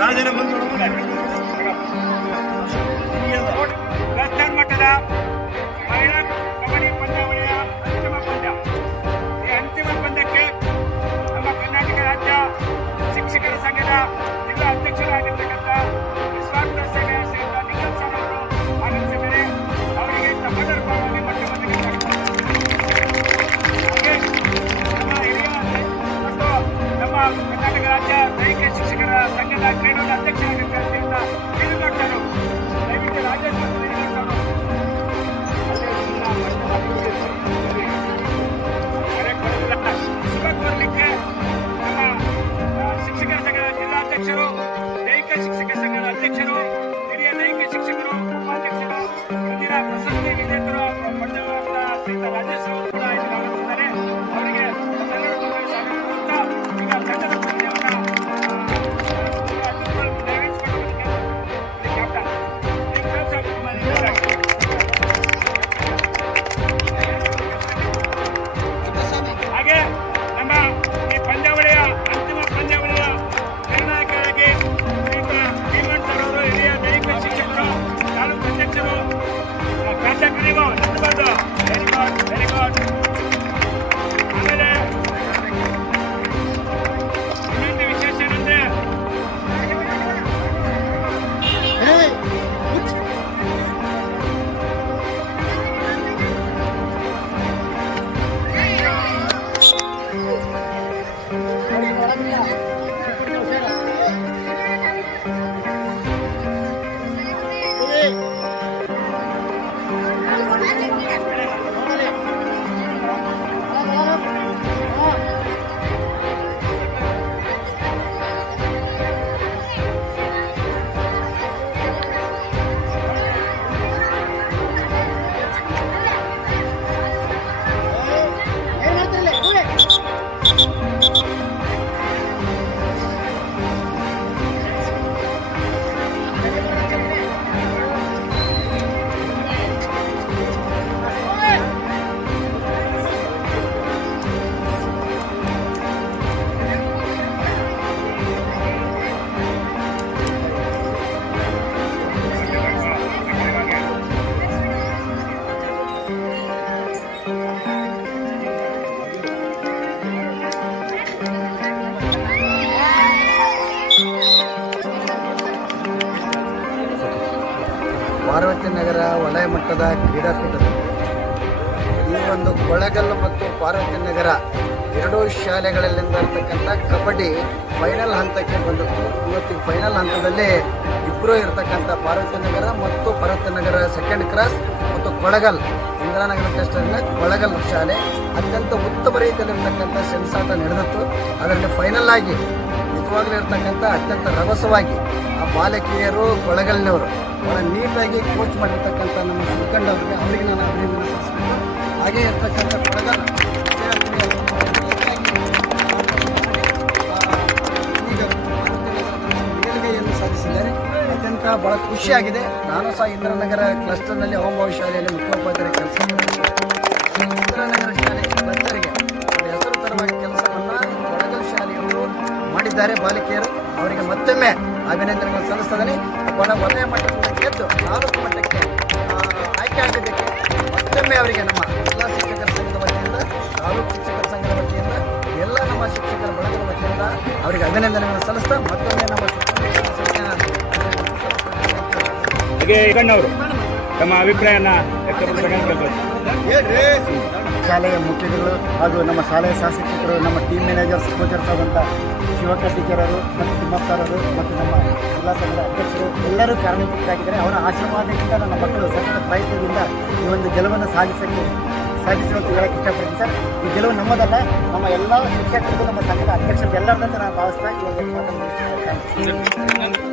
ರಾಜನ ಬಂದು ರಾಜಸ್ಥಾನ ಮಟ್ಟದ ಮಹಿಳಾ ಕಬಡ್ಡಿ ಪಂದ್ಯಾವಳಿಯ ಅಂತಿಮ ಪಂದ್ಯ. ಈ ಅಂತಿಮ ಪಂದ್ಯಕ್ಕೆ ನಮ್ಮ ಕರ್ನಾಟಕ ರಾಜ್ಯ ಶಿಕ್ಷಕರ ಸಂಘದ ಜಿಲ್ಲಾ ಅಧ್ಯಕ್ಷರಾಗಿರ್ತಕ್ಕಂಥ ನಿಸ್ವಾರ್ಥ ಸೇವೆ ಶ್ರೀಯುತ ನಿಖಿಲ್ ಸರ್ ಅವರು ಆಗಮಿಸಿದ್ದಾರೆ ನಮ್ಮ ಹಿರಿಯ ಮತ್ತು ಕರ್ನಾಟಕ ರಾಜ್ಯ ದೈಹಿಕ ಶಿಕ್ಷಕರ ಸಂಘದ ಕ್ರೀಡಾ ಅಧ್ಯಕ್ಷರಾಗಿದ್ದ ನಗರ ವಲಯ ಮಟ್ಟದ ಕ್ರೀಡಾಕೂಟದಲ್ಲಿ ಈ ಒಂದು ಕೊಳೆಗಲ್ಲು ಮತ್ತು ಪಾರ್ವತಿ ನಗರ ಎರಡೂ ಶಾಲೆಗಳಲ್ಲಿಂದ ಇರ್ತಕ್ಕಂಥ ಕಬಡ್ಡಿ ಫೈನಲ್ ಹಂತಕ್ಕೆ ಬಂದಿತ್ತು. ಇವತ್ತು ಫೈನಲ್ ಹಂತದಲ್ಲಿ ಇಬ್ಬರು ಇರತಕ್ಕಂಥ ಪಾರ್ವತಿ ನಗರ ಮತ್ತು ಪಾರ್ವತಿನಗರ ಸೆಕೆಂಡ್ ಕ್ರಾಸ್ ಮತ್ತು ಕೊಳಗಲ್, ಇಂದಿರಾನಗರ ಟೆಸ್ಟರ್ನ ಕೊಳಗಲ್ ಶಾಲೆ ಅತ್ಯಂತ ಉತ್ತಮ ರೀತಿಯಲ್ಲಿರ್ತಕ್ಕಂಥ ಸೆಣಸಾಟ ನಡೆದಿತ್ತು. ಅದರಲ್ಲಿ ಫೈನಲ್ ಆಗಿ ನಿಜವಾಗ್ಲೂ ಇರತಕ್ಕಂಥ ಅತ್ಯಂತ ರಭಸವಾಗಿ ಆ ಬಾಲಕಿಯರು, ಕೊಳಗಲ್ನವರು ಬಹಳ ನೀಟಾಗಿ ಕೋಚ್ ಮಾಡಿರ್ತಕ್ಕಂಥ ನಮ್ಮ ಶ್ರೀಕಂಠ ಅವರಿಗೆ ಅವರಿಗೆ ನಾನು ಅಭಿನಂದನೆ ಸಲ್ಲಿಸಬೇಕು ಹಾಗೆ ಇರ್ತಕ್ಕಂಥ ಕೊಳಗಲ್ ಈಗ ಅತ್ಯಂತ ಬಹಳ ಖುಷಿಯಾಗಿದೆ. ನಾನು ಸಹ ಇಂದ್ರನಗರ ಕ್ಲಸ್ಟರ್ನಲ್ಲಿ ಹೋಮಭಾವಿ ಶಾಲೆಯಲ್ಲಿ ಮುಖ್ಯೋಪಾಧ್ಯಾಯ ಕೆಲಸ ಇಂದ್ರನಗರ ಶಾಲೆ ಅವರ ಹೆಸರು ತರವಾಗಿ ಕೆಲಸವನ್ನು ಕೊಡಗಲ್ ಶಾಲೆಯವರು ಮಾಡಿದ್ದಾರೆ ಬಾಲಕಿಯರು. ಅವರಿಗೆ ಮತ್ತೊಮ್ಮೆ ಅಭಿನಂದನೆಗಳು ಸಲ್ಲಿಸ್ತದೆ ಕೊಡ ವಲಯ ಮಟ್ಟದಿಂದ ಗೆದ್ದು ತಾಲೂಕು ಮಟ್ಟಕ್ಕೆ ಆಯ್ಕೆ ಆಗಿದ್ದಕ್ಕೆ ಮತ್ತೊಮ್ಮೆ ಅವರಿಗೆ ನಮ್ಮ ಎಲ್ಲ ಶಿಕ್ಷಕರ ಸಂಘದ ವತಿಯಿಂದ ತಾಲೂಕು ಶಿಕ್ಷಕರ ಸಂಘದ ವತಿಯಿಂದ ಎಲ್ಲ ನಮ್ಮ ಶಿಕ್ಷಕರ ಬಳಗದ ವತಿಯಿಂದ ಅವರಿಗೆ ಅಭಿನಂದನೆಗಳನ್ನು ಸಲ್ಲಿಸ್ತಾ ಮತ್ತೊಮ್ಮೆ ನಮ್ಮ ಹಾಗೆ ತಮ್ಮ ಅಭಿಪ್ರಾಯನ ವ್ಯಕ್ತಪಡಿಸಬೇಕಂತ ಶಾಲೆಯ ಮುಖ್ಯಗಳು ಹಾಗೂ ನಮ್ಮ ಶಾಲೆಯ ಶಾಸಕರು, ನಮ್ಮ ಟೀಮ್ ಮ್ಯಾನೇಜರ್ಸ್ ಕೋಚರ್ಸ್ ಆದಂಥ ಶಿವಕ ಟೀಚರರು ಮತ್ತು ತಿಮ್ಮಪ್ಪರರು ಮತ್ತು ನಮ್ಮ ಎಲ್ಲ ಸಂಘದ ಅಧ್ಯಕ್ಷರು ಎಲ್ಲರೂ ಕಾರಣೀಭೂತರಾಗಿದ್ದಾರೆ ಅವರ ಆಶೀರ್ವಾದದಿಂದ ನನ್ನ ಮಕ್ಕಳು ಸತತ ಪ್ರಯತ್ನದಿಂದ ಈ ಒಂದು ಗೆಲುವನ್ನು ಸಾಧಿಸಕ್ಕೆ ಸಾಧಿಸುವಂತ ಹೇಳಕ್ಕೆ ಇಷ್ಟಪಡ್ತೀನಿ ಸರ್. ಈ ಗೆಲುವು ನಮ್ಮದಲ್ಲ, ನಮ್ಮ ಎಲ್ಲ ಶಿಕ್ಷಕರಿಗೂ ನಮ್ಮ ಸಂಘದ ಅಧ್ಯಕ್ಷರು ಎಲ್ಲರನ್ನ ನಾನು ಭಾವಿಸ್ತಾ ಈ ಒಂದು